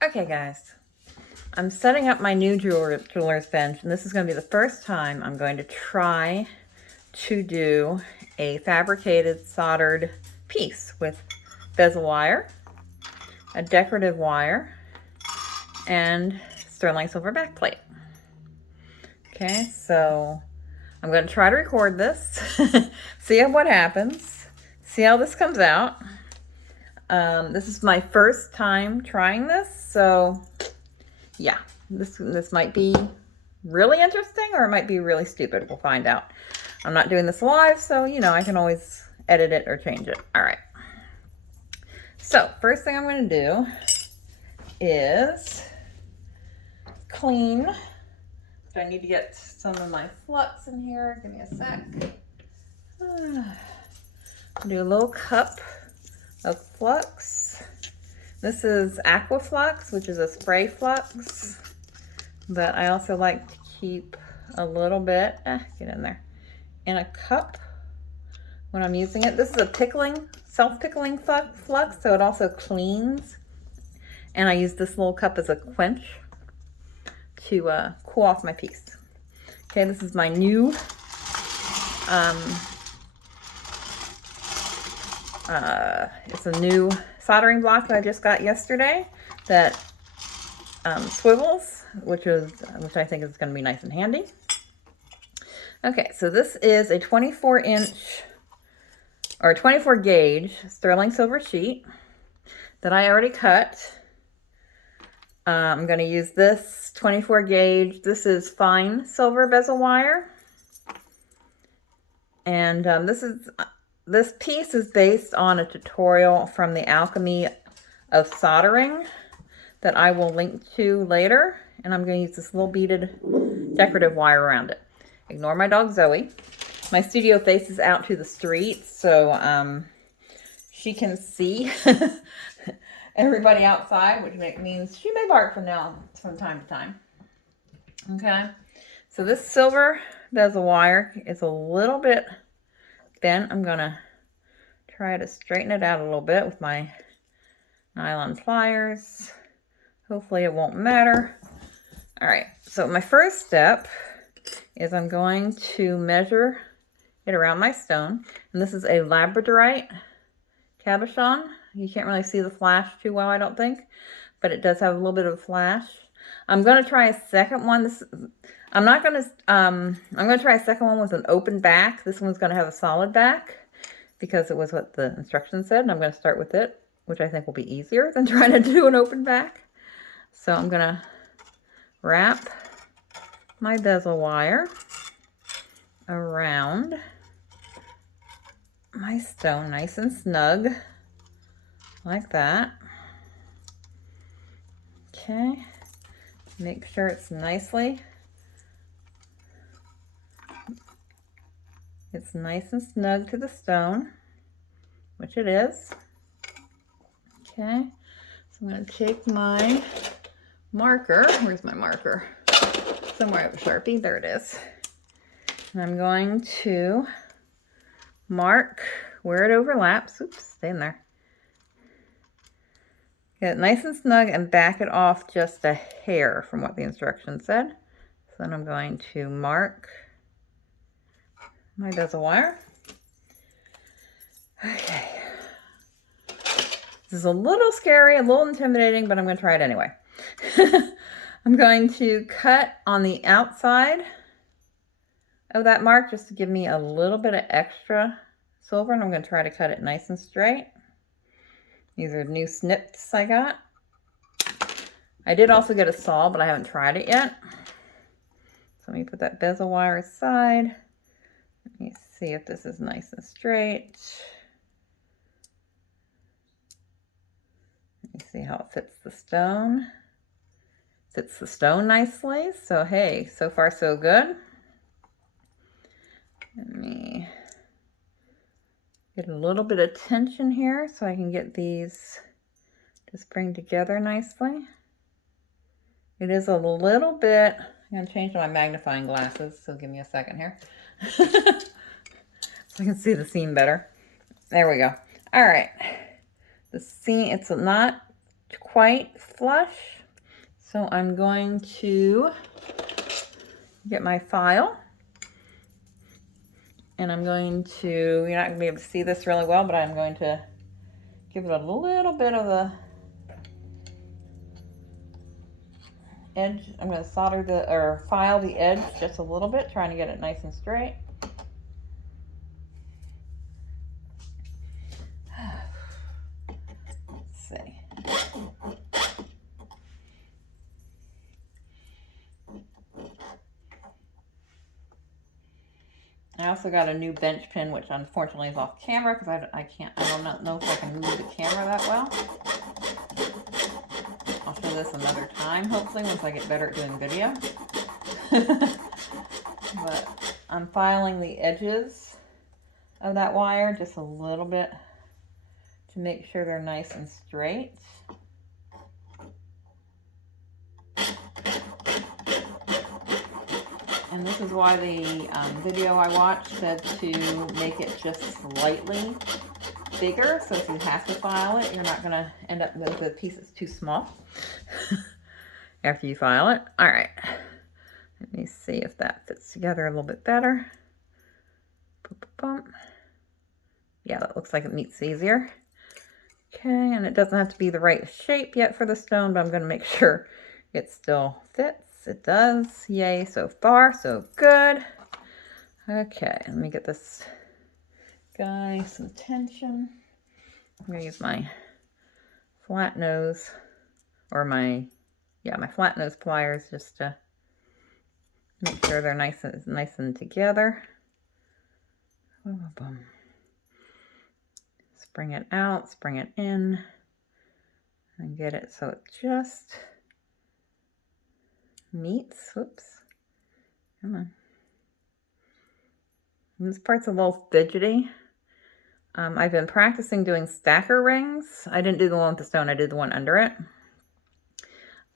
Okay guys, I'm setting up my new jeweler's bench, and this is going to be the first time I'm going to try to do a fabricated soldered piece with bezel wire, a decorative wire, and sterling silver backplate. Okay, so I'm going to try to record this, see what happens, see how this comes out. This is my first time trying this, so yeah, this might be really interesting or it might be really stupid. We'll find out. I'm not doing this live, so you know I can always edit it or change it. All right. So first thing I'm going to do is clean. So I need to get some of my flux in here. Give me a sec. Do a little cup of flux. This is aqua flux, which is a spray flux, but I also like to keep a little bit, get in there, in a cup when I'm using it. This is a pickling, self-pickling flux, so it also cleans. And I use this little cup as a quench to cool off my piece. Okay, this is my new it's a new soldering block that I just got yesterday that swivels, which I think is going to be nice and handy. Okay, so this is a 24-inch or 24 gauge sterling silver sheet that I already cut. I'm going to use this 24 gauge. This is fine silver bezel wire, and this piece is based on a tutorial from the Alchemy of Soldering that I will link to later. And I'm going to use this little beaded decorative wire around it. Ignore my dog Zoe. My studio faces out to the street, so she can see everybody outside, which means she may bark from time to time. Okay, so this silver bezel wire is a little bit bent. I'm gonna try to straighten it out a little bit with my nylon pliers. Hopefully it won't matter. All right, so my first step is I'm going to measure it around my stone. And this is a labradorite cabochon. You can't really see the flash too well, I don't think, but it does have a little bit of flash. I'm going to try a second one. I'm going to try a second one with an open back. This one's going to have a solid back because it was what the instructions said. And I'm going to start with it, which I think will be easier than trying to do an open back. So I'm going to wrap my bezel wire around my stone nice and snug like that. Okay, make sure it's nice and snug to the stone, which it is. Okay, so I'm going to take my marker. Where's my marker? Somewhere I have a Sharpie. There it is. And I'm going to mark where it overlaps. Oops, stay in there. Get it nice and snug and back it off just a hair from what the instructions said. So then I'm going to mark my bezel wire. Okay. This is a little scary, a little intimidating, but I'm going to try it anyway. I'm going to cut on the outside of that mark just to give me a little bit of extra silver, and I'm going to try to cut it nice and straight. These are new snips I got. I did also get a saw, but I haven't tried it yet. So let me put that bezel wire aside. Let me see if this is nice and straight. Let me see how it fits the stone. Fits the stone nicely. So hey, so far so good. Let me get a little bit of tension here so I can get these to spring together nicely. It is a little bit, I'm going to change my magnifying glasses, so give me a second here. So I can see the seam better. There we go. All right. The seam, it's not quite flush. So I'm going to get my file. And I'm going to, you're not going to be able to see this really well, but I'm going to give it a little bit of a edge. I'm going to solder or file the edge just a little bit, trying to get it nice and straight. Let's see. I also got a new bench pin, which unfortunately is off camera because I don't know if I can move the camera that well. I'll show this another time, hopefully, once I get better at doing video. But I'm filing the edges of that wire just a little bit to make sure they're nice and straight. And this is why the video I watched said to make it just slightly bigger. So if you have to file it, you're not going to end up with the pieces too small after you file it. All right. Let me see if that fits together a little bit better. Yeah, that looks like it meets easier. Okay, and it doesn't have to be the right shape yet for the stone, but I'm going to make sure it still fits. It does. Yay, so far, so good. Okay, let me get this guy some tension. I'm going to use my flat nose, or my flat nose pliers just to make sure they're nice and together. Boom. Spring it out, spring it in, and get it so it just meets. Whoops. Come on. And this part's a little fidgety. I've been practicing doing stacker rings. I didn't do the one with the stone, I did the one under it.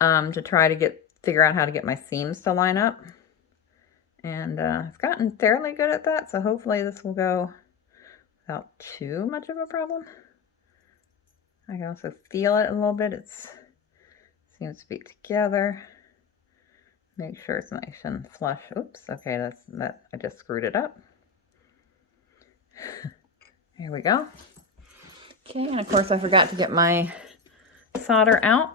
To try to figure out how to get my seams to line up. And I've gotten fairly good at that, so hopefully this will go without too much of a problem. I can also feel it a little bit. It seems to be together. Make sure it's nice and flush. Oops, okay, I just screwed it up. Here we go. Okay, and of course I forgot to get my solder out.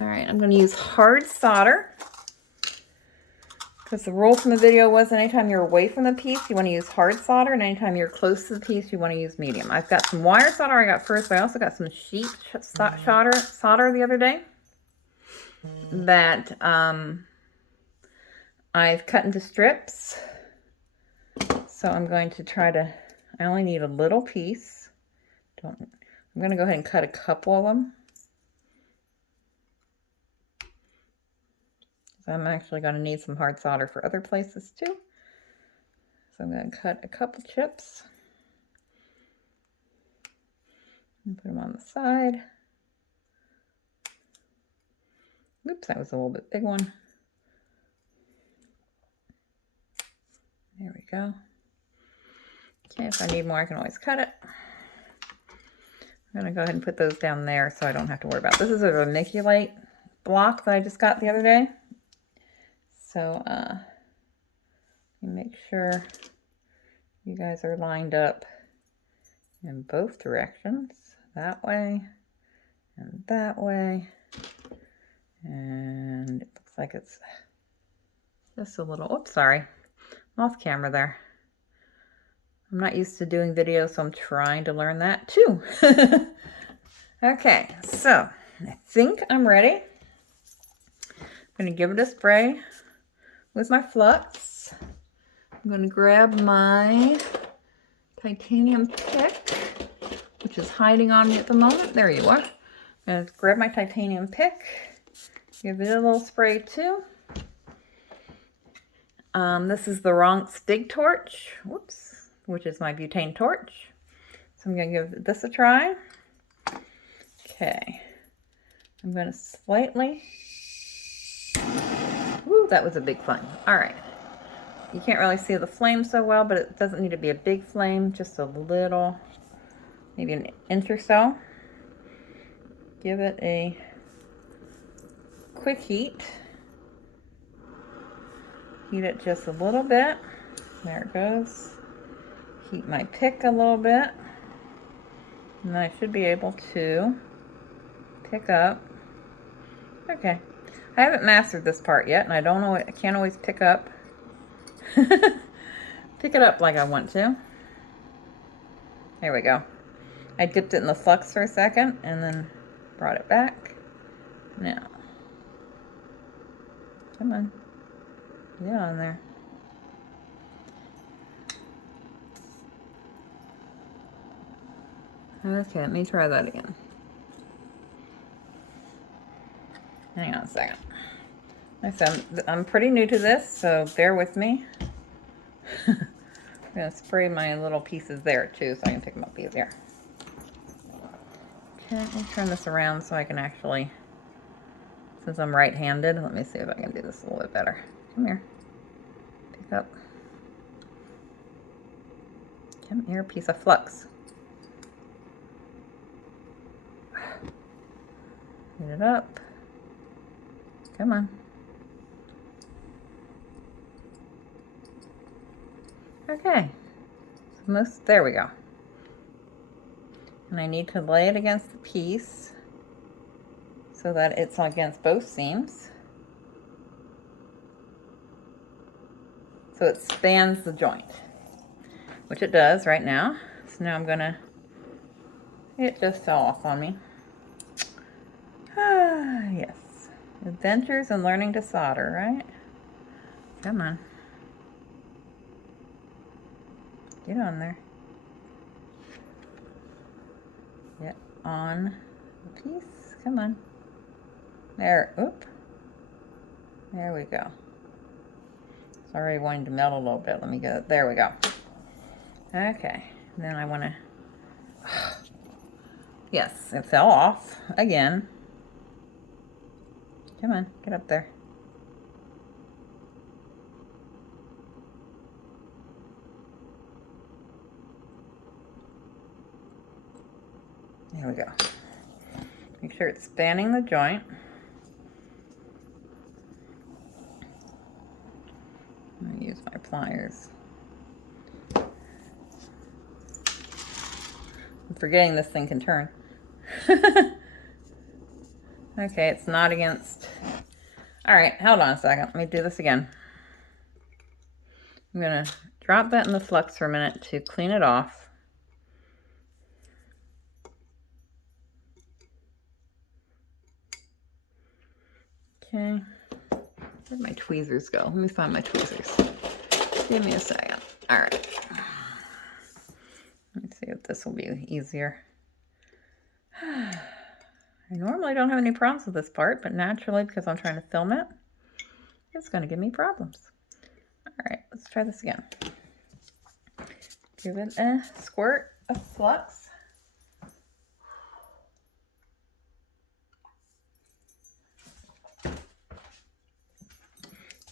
All right, I'm going to use hard solder. Because the rule from the video was anytime you're away from the piece, you want to use hard solder, and anytime you're close to the piece, you want to use medium. I've got some wire solder I got first, but I also got some sheet solder the other day that I've cut into strips. So I'm going to try to, I only need a little piece. I'm going to go ahead and cut a couple of them. I'm actually going to need some hard solder for other places too. So I'm going to cut a couple chips and put them on the side. Oops, that was a little bit big one. There we go. Okay, if I need more, I can always cut it. I'm going to go ahead and put those down there so I don't have to worry about it. This is a vermiculite block that I just got the other day. So make sure you guys are lined up in both directions. That way and that way. And it looks like it's just a little, oops, sorry. I'm off camera there. I'm not used to doing videos, so I'm trying to learn that too. Okay, so I think I'm ready. I'm going to give it a spray with my flux. I'm going to grab my titanium pick, which is hiding on me at the moment. There you are. I'm going to grab my titanium pick, give it a little spray too. This is the Ronc Stig torch, whoops, which is my butane torch. So I'm going to give this a try. Okay. I'm going to slightly, woo, that was a big flame. All right. You can't really see the flame so well, but it doesn't need to be a big flame, just a little, maybe an inch or so. give it a quick heat. Heat it just a little bit. There it goes. Heat my pick a little bit. And I should be able to pick up. Okay. I haven't mastered this part yet, and I don't know, I can't always pick up. Pick it up like I want to. There we go. I dipped it in the flux for a second and then brought it back. Now, come on. Get on there. Okay, let me try that again. Hang on a second. Like I said, I'm pretty new to this, so bear with me. I'm going to spray my little pieces there too so I can pick them up easier. Okay, let me turn this around so I can actually, since I'm right-handed, let me see if I can do this a little bit better. Come here. Pick up. Come here, piece of flux. Get it up. Come on. Okay. There we go. And I need to lay it against the piece so that it's against both seams. So it spans the joint, which it does right now. So now I'm gonna, it just fell off on me. Ah, yes. Adventures in learning to solder, right? Come on. Get on there. Get on the piece. Come on. There. Oop. There we go. It's already wanting to melt a little bit. Let me get it. There we go. Okay. Then I want to... Yes, it fell off again. Come on, get up there. There we go. Make sure it's spanning the joint. I'm going to use my pliers. I'm forgetting this thing can turn. Okay, it's not against... Alright, hold on a second. Let me do this again. I'm going to drop that in the flux for a minute to clean it off. Okay. Where'd my tweezers go? Let me find my tweezers. Give me a second. Alright. Let's see if this will be easier. I normally don't have any problems with this part, but naturally, because I'm trying to film it, it's going to give me problems. Alright, let's try this again. Give it a squirt of flux.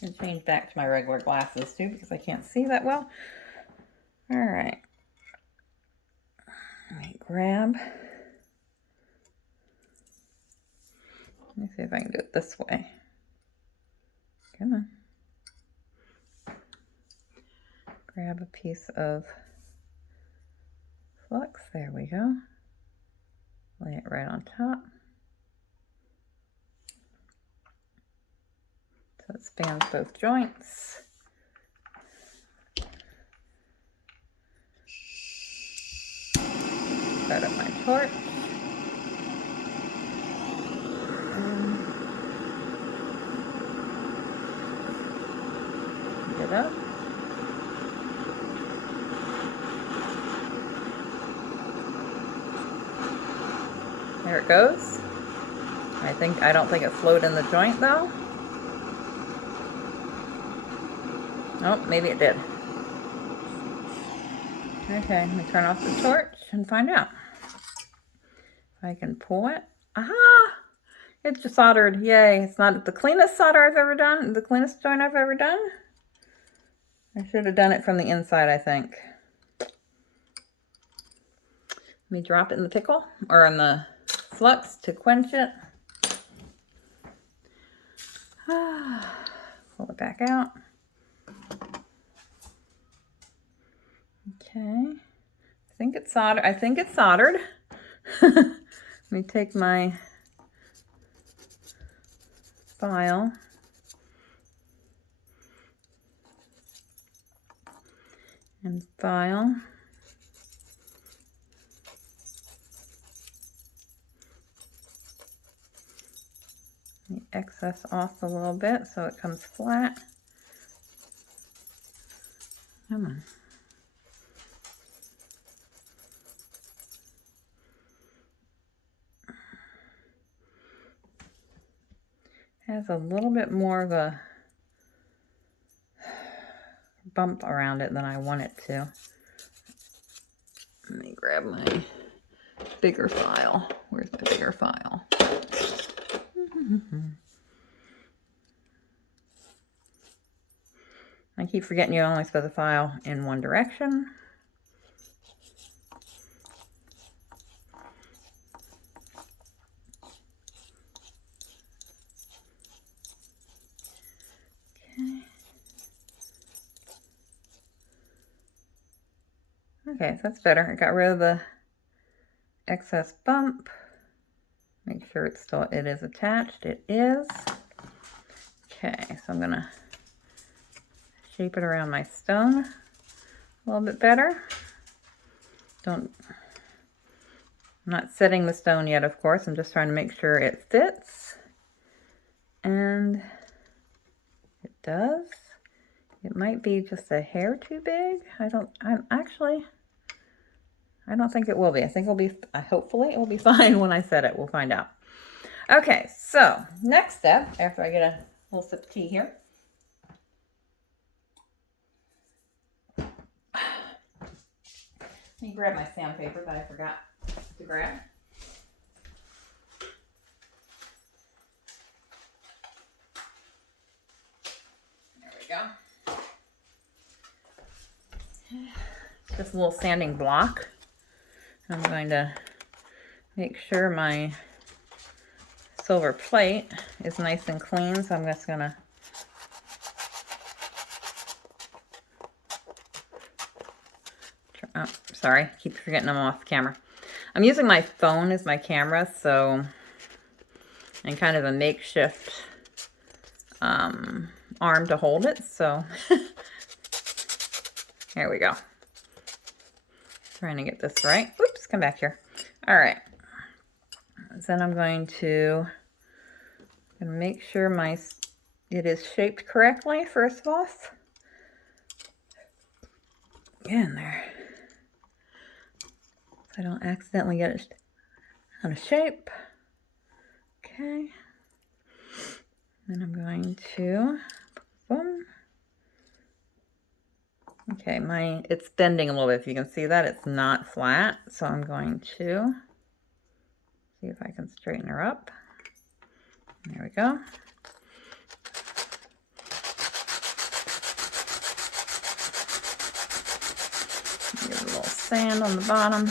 And change back to my regular glasses too, because I can't see that well. Alright. Let me grab... Let me see if I can do it this way. Come on. Grab a piece of flux. There we go. Lay it right on top. So it spans both joints. Start up my torch. Get up. There it goes. I don't think it flowed in the joint though. Oh, maybe it did. Okay, let me turn off the torch and find out. If I can pull it. Aha! It's just soldered. Yay. It's not the cleanest solder I've ever done. The cleanest joint I've ever done. I should have done it from the inside, I think. Let me drop it in the pickle. Or in the flux to quench it. Pull it back out. Okay. I think it's soldered. Let me take my file. And file. The excess off a little bit so it comes flat. Come on. Has a little bit more of a bump around it than I want it to. Let me grab my bigger file. Where's my bigger file? I keep forgetting you're only supposed to file in one direction. Okay, so that's better. I got rid of the excess bump. Make sure it is attached. It is. Okay, so I'm gonna shape it around my stone a little bit better. I'm not setting the stone yet, of course. I'm just trying to make sure it fits. And it does. It might be just a hair too big. I don't think it will be. I think hopefully it will be fine when I set it. We'll find out. Okay, so next step, after I get a little sip of tea here. Let me grab my sandpaper that I forgot to grab. There we go. Just a little sanding block. I'm going to make sure my silver plate is nice and clean, so I'm just going to sorry, keep forgetting I'm off camera. I'm using my phone as my camera, so, and kind of a makeshift arm to hold it, so there we go. Trying to get this right. Oops, come back here. All right. Then I'm going to make sure it is shaped correctly, first of all. Get in there. So I don't accidentally get it out of shape. Okay. Then I'm going to, boom. Okay, it's bending a little bit. If you can see that, it's not flat. So I'm going to see if I can straighten her up. There we go. Give it a little sand on the bottom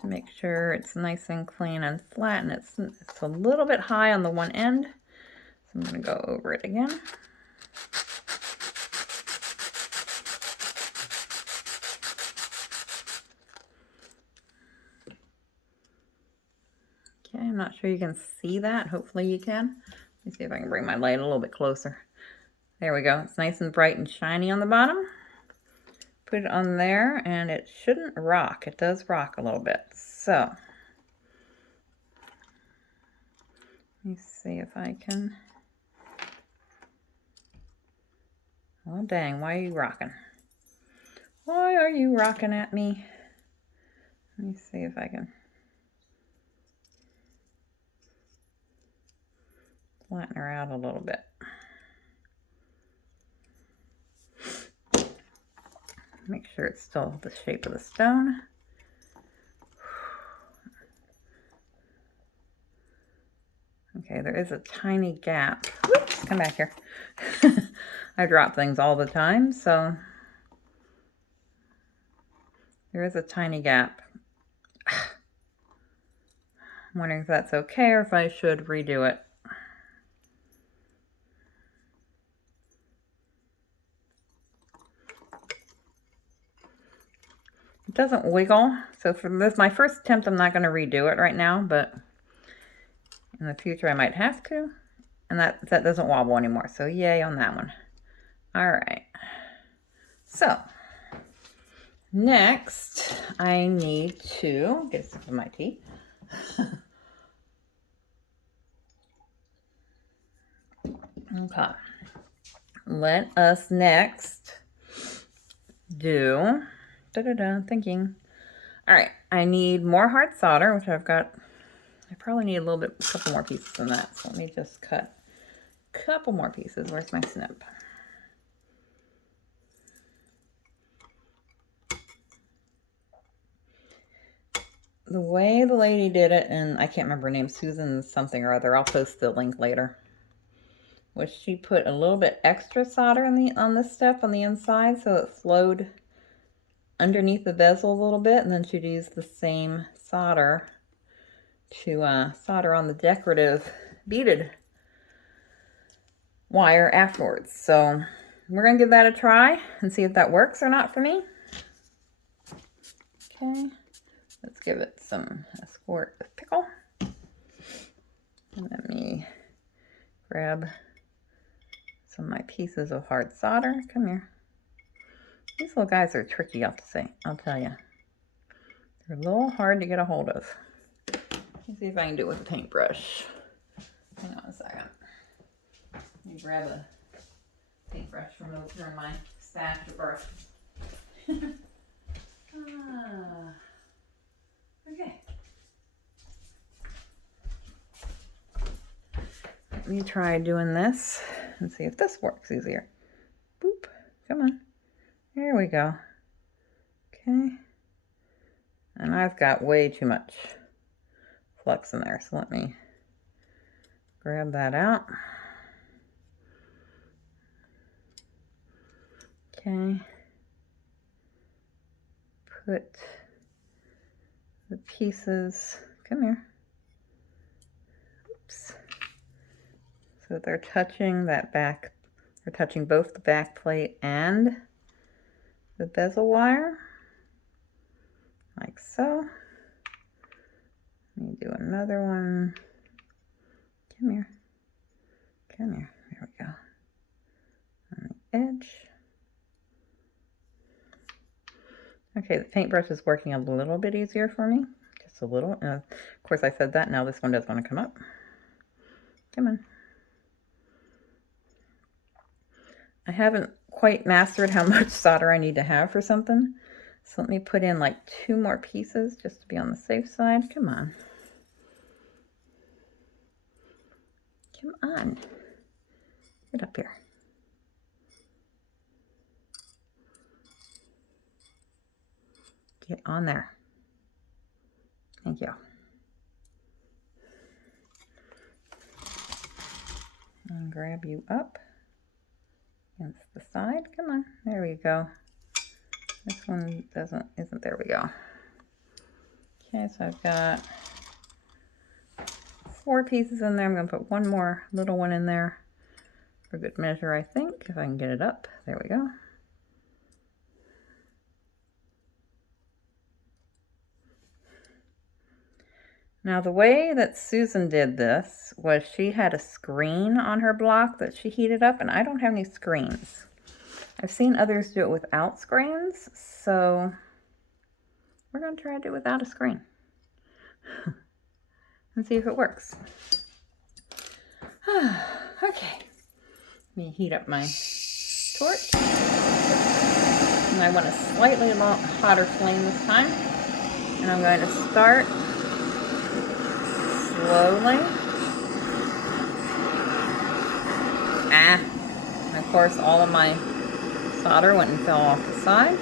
to make sure it's nice and clean and flat, and it's a little bit high on the one end. So I'm going to go over it again. Okay, I'm not sure you can see that. Hopefully you can. Let me see if I can bring my light a little bit closer. There we go. It's nice and bright and shiny on the bottom. Put it on there, and it shouldn't rock. It does rock a little bit. So, let me see if I can. Oh, dang. Why are you rocking? Why are you rocking at me? Let me see if I can flatten her out a little bit. Make sure it's still the shape of the stone. Okay, there is a tiny gap. Whoops, come back here. I drop things all the time, so there is a tiny gap I'm wondering if that's okay or if I should redo it. It doesn't wiggle, so for this, my first attempt, I'm not going to redo it right now, but in the future I might have to. And that doesn't wobble anymore, so yay on that one. All right. So next, I need to get a sip of my tea. Okay. Let us next do thinking. All right, I need more hard solder, which I've got. I probably need a couple more pieces than that. So let me just cut a couple more pieces. Where's my snip? The way the lady did it, and I can't remember her name, Susan something or other. I'll post the link later. Was she put a little bit extra solder on this step on the inside, so it flowed underneath the bezel a little bit, and then she'd use the same solder to solder on the decorative beaded wire afterwards. So we're gonna give that a try and see if that works or not for me. Okay, let's give it a squirt of pickle. And let me grab some of my pieces of hard solder. Come here. These little guys are tricky, I'll tell you. They're a little hard to get a hold of. Let's see if I can do it with a paintbrush. Hang on a second. Let me grab a paintbrush from over here in my stash of brushes. Okay. Let me try doing this and see if this works easier. Boop. Come on. There we go. Okay. And I've got way too much flux in there, so let me grab that out. Okay. Put the pieces, come here. Oops. So they're touching that back, they're touching both the back plate and the bezel wire, like so. Let me do another one. Come here. Come here. There we go. On the edge. Okay, the paintbrush is working a little bit easier for me. Just a little. Of course, I said that. Now this one doesn't want to come up. Come on. I haven't quite mastered how much solder I need to have for something. So let me put in like 2 more pieces just to be on the safe side. Come on. Come on. Get up here. Get on there. Thank you. And grab you up against the side. Come on. There we go. This one isn't, there we go. Okay, so I've got 4 pieces in there. I'm going to put one more little one in there for good measure, I think, if I can get it up. There we go. Now the way that Susan did this was she had a screen on her block that she heated up, and I don't have any screens. I've seen others do it without screens, so we're going to try to do it without a screen and see if it works. Okay, let me heat up my torch, and I want a slightly hotter flame this time, and I'm going to start slowly. And of course, all of my solder went and fell off the side.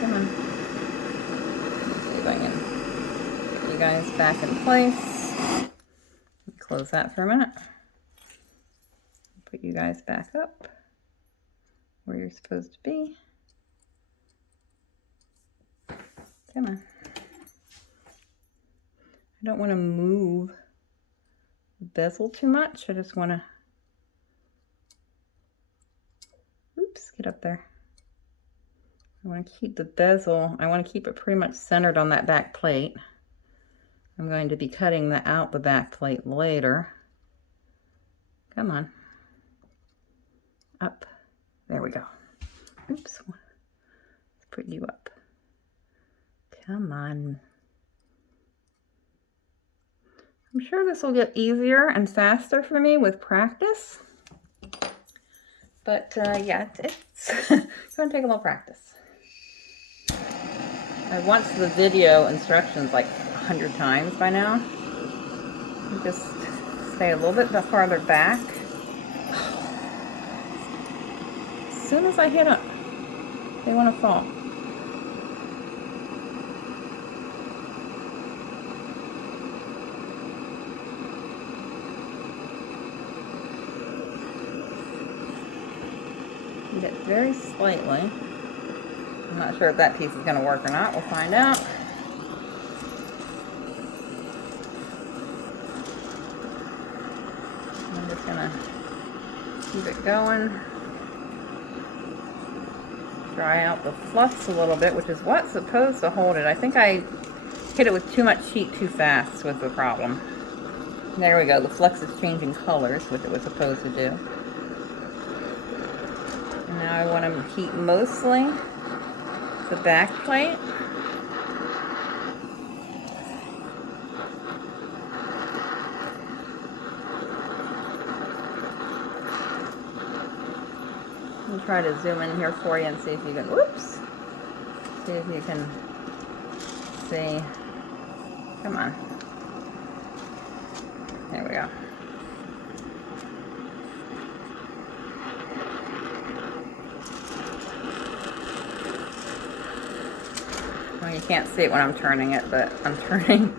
Come on. Let's see if I can get you guys back in place. Close that for a minute. Put you guys back up where you're supposed to be. Come on. I don't want to move the bezel too much. I just want to, oops, get up there. I want to keep the bezel, I want to keep it pretty much centered on that back plate. I'm going to be cutting out the back plate later. Come on. Up. There we go. Oops. Let's put you up. Come on. I'm sure this will get easier and faster for me with practice. But yeah, it's going to take a little practice. I've watched the video instructions like 100 times by now. Just stay a little bit farther back. As soon as I hit it, they want to fall. Heat it very slightly. I'm not sure if that piece is going to work or not. We'll find out. I'm just going to keep it going. Dry out the fluffs a little bit, which is what's supposed to hold it. I think I hit it with too much heat too fast was the problem. There we go. The flux is changing colors, which it was supposed to do. And now I want to heat mostly the back plate. I'll try to zoom in here for you and see if you can, whoops, see if you can see. Come on. There we go. Well, you can't see it when I'm turning it, but I'm turning.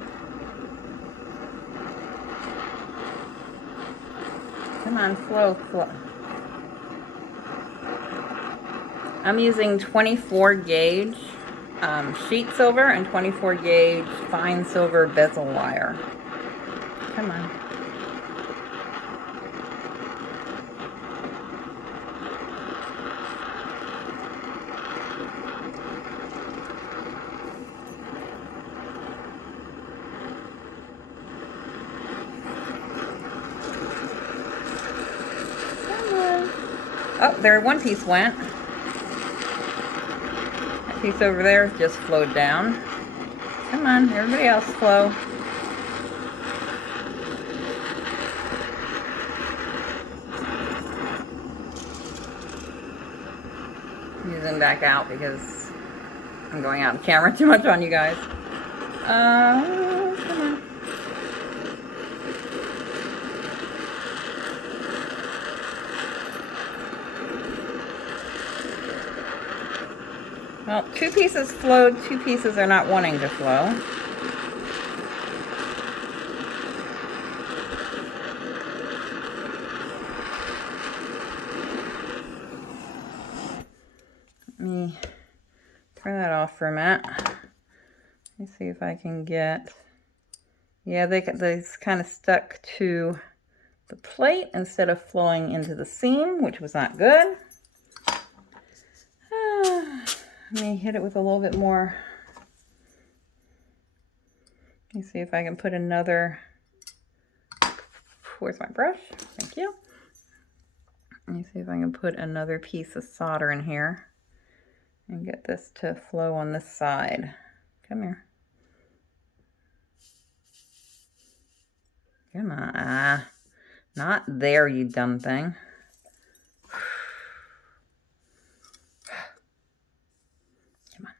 Come on, flow, flow. I'm using 24 gauge sheet silver and 24 gauge fine silver bezel wire. Come on. Oh, there one piece went. That piece over there just flowed down. Come on, everybody else flow. I'm using back out because I'm going out of camera too much on you guys. Come on. Well, two pieces flowed, two pieces are not wanting to flow. Let me turn that off for a minute. Let me see if I can get, yeah, they kind of stuck to the plate instead of flowing into the seam, which was not good. Let me hit it with a little bit more. Let me see if I can put another, where's my brush? Thank you. Let me see if I can put another piece of solder in here and get this to flow on this side. Come here. Come on. Ah, not there, you dumb thing. Come on.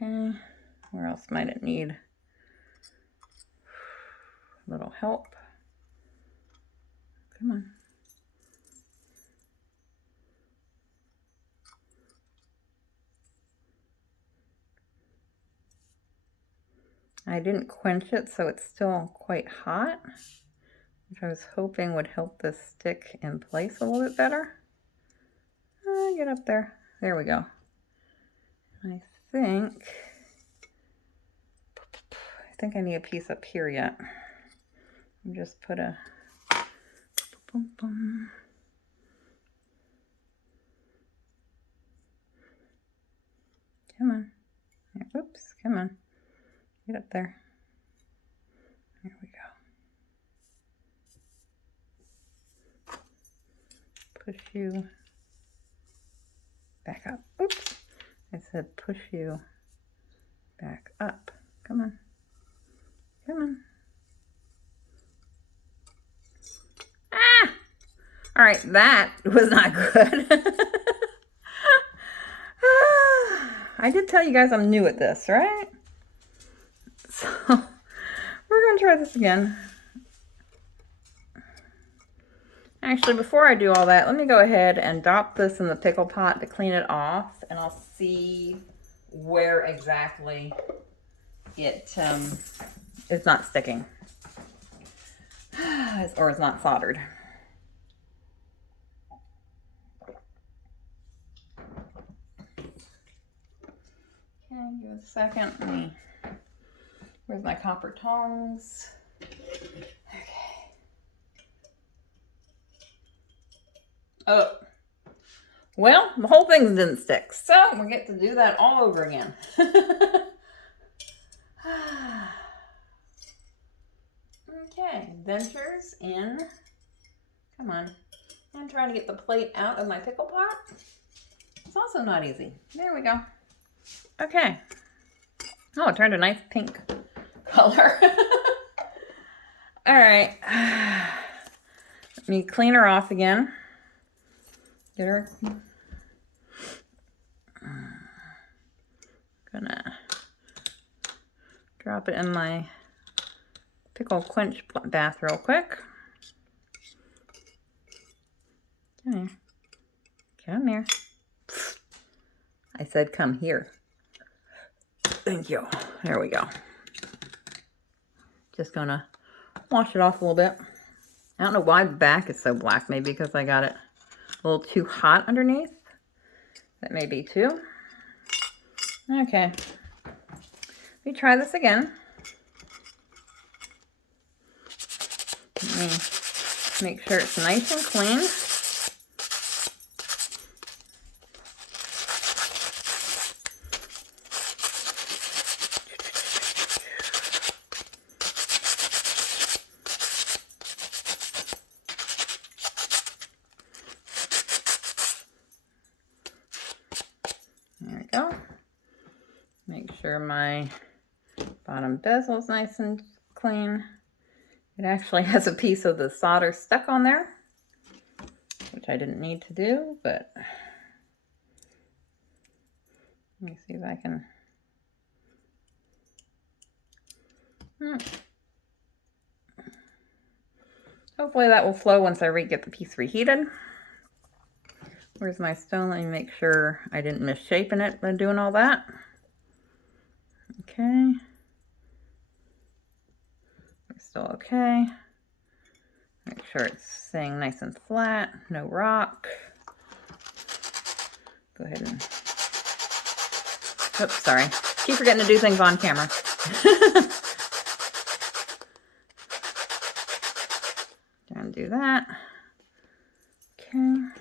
Okay, where else might it need a little help? Come on. I didn't quench it, so it's still quite hot, which I was hoping would help this stick in place a little bit better. Get up there. There we go. I think I need a piece up here yet. Just put a boom, boom. Come on. Oops, come on. Get up there. There we go. Push you back up. Oops. I said push you back up. Come on. Come on. Ah! All right, that was not good. I did tell you guys I'm new at this, right? So we're going to try this again. Actually, before I do all that, let me go ahead and drop this in the pickle pot to clean it off, and I'll see where exactly it is not sticking or it's not soldered. Okay, give it a second. Where's my copper tongs? Okay. Oh, well, the whole thing didn't stick, so we get to do that all over again. Okay, dentures in. Come on. I'm trying to get the plate out of my pickle pot. It's also not easy. There we go. Okay. Oh, it turned a nice pink color. All right. Let me clean her off again. Get her. Gonna drop it in my pickle quench bath real quick. Come here. Come here. I said come here. Thank you. There we go. Just gonna wash it off a little bit. I don't know why the back is so black. Maybe because I got it a little too hot underneath. That may be too. Okay. Let me try this again. Let me make sure it's nice and clean. There we go. Make sure my bottom bezel is nice and clean. It actually has a piece of the solder stuck on there, which I didn't need to do, but let me see if I can. Hopefully that will flow once I get the piece reheated. Where's my stone? Let me make sure I didn't misshapen it by doing all that. Okay. We're still okay. Make sure it's staying nice and flat, no rock. Go ahead and, oops, sorry. Keep forgetting to do things on camera. Trying to do that. Okay. I'm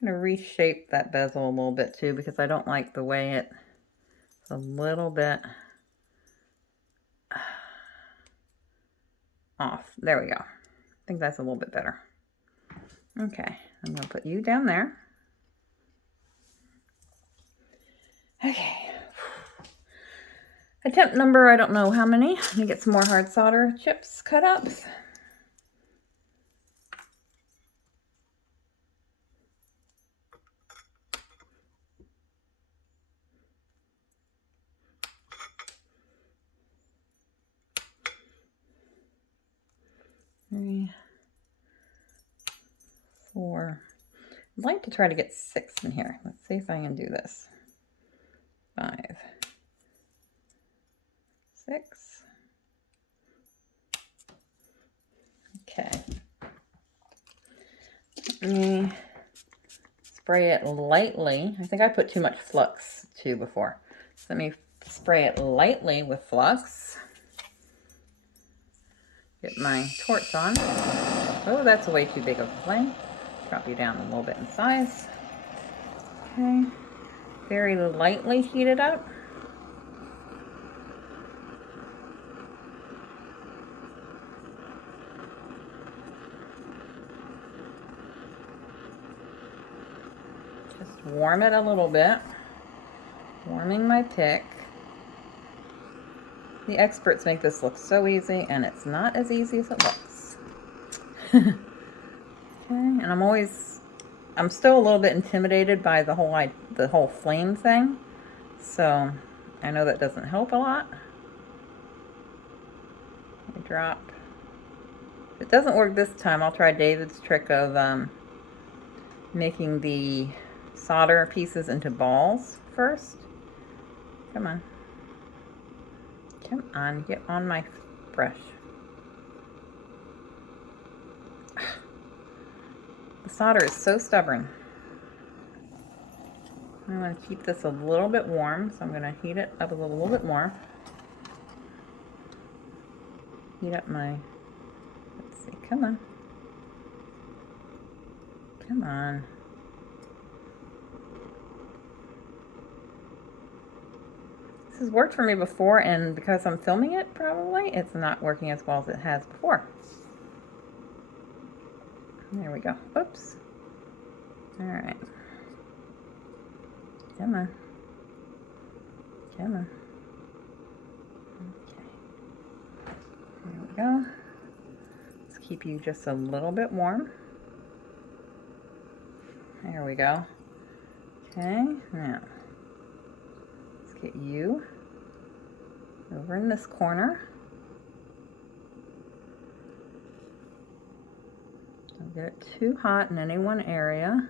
going to reshape that bezel a little bit too because I don't like the way it's a little bit off. There we go. I think that's a little bit better. Okay, I'm going to put you down there. Okay. Attempt number, I don't know how many. Let me get some more hard solder chips cut up. Three, 4. I'd like to try to get 6 in here. Let's see if I can do this. 5, 6. Let me spray it lightly. I think I put too much flux too before. So let me spray it lightly with flux. Get my torch on. Oh, that's way too big of a flame. Drop you down a little bit in size. Okay. Very lightly heat it up. Just warm it a little bit. Warming my pick. The experts make this look so easy, and it's not as easy as it looks. Okay, and I'm still a little bit intimidated by the whole flame thing. So I know that doesn't help a lot. I drop. If it doesn't work this time, I'll try David's trick of making the solder pieces into balls first. Come on. Come on, get on my brush. The solder is so stubborn. I want to keep this a little bit warm, so I'm going to heat it up a little bit more. Heat up my, let's see, come on. Come on. This has worked for me before, and because I'm filming it, probably, it's not working as well as it has before. There we go. Oops. All right. Come on. Come on. Okay. There we go. Let's keep you just a little bit warm. There we go. Okay, now let's get you over in this corner. Don't get it too hot in any one area.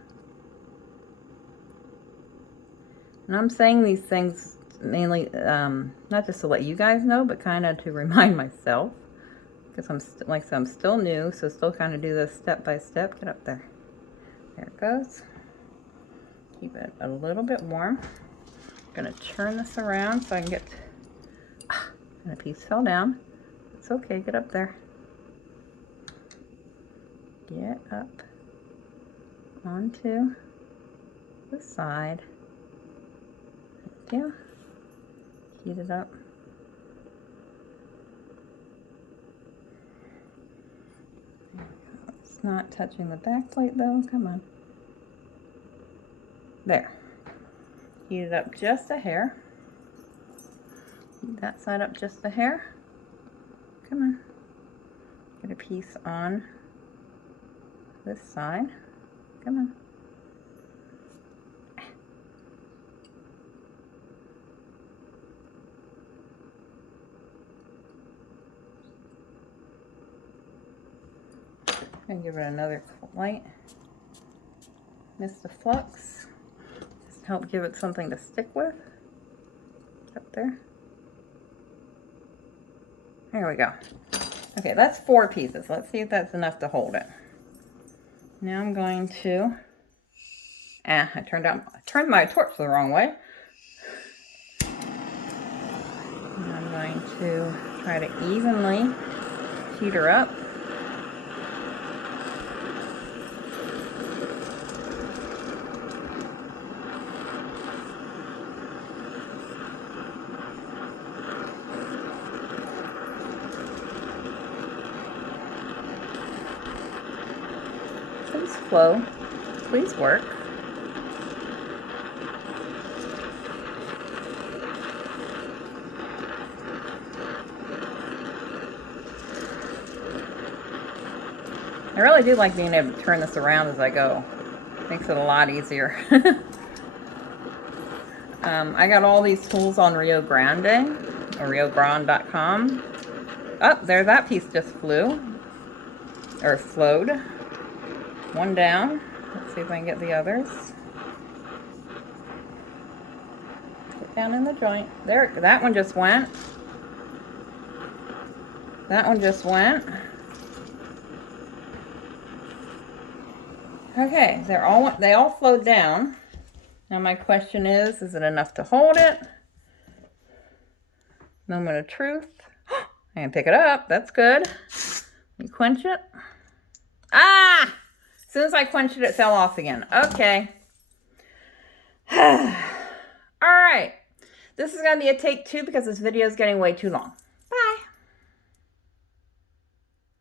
And I'm saying these things mainly, not just to let you guys know, but kind of to remind myself. Because I'm still new, so still kind of do this step by step. Get up there. There it goes. Keep it a little bit warm. I'm gonna turn this around so I can get, and a piece fell down. It's okay, get up there. Get up onto the side. Thank you. Heat it up. It's not touching the back plate though, come on. There. Heat it up just a hair. Heat that side up just a hair. Come on. Get a piece on this side. Come on. And give it another light. Mist of flux. Just help give it something to stick with. Up there. There we go. Okay, that's 4 pieces. Let's see if that's enough to hold it. Now I'm going to, I turned my torch the wrong way. And I'm going to try to evenly heat her up. Please flow. Please work. I really do like being able to turn this around as I go. Makes it a lot easier. I got all these tools on Rio Grande, or riogrande.com. Oh, there, that piece just flew, or flowed. One down. Let's see if I can get the others. Get down in the joint. There, that one just went. That one just went. Okay, they all flowed down. Now my question is it enough to hold it? Moment of truth. I can pick it up. That's good. You quench it. Ah! As soon as I quenched it, it fell off again. Okay. All right. This is going to be a take 2 because this video is getting way too long.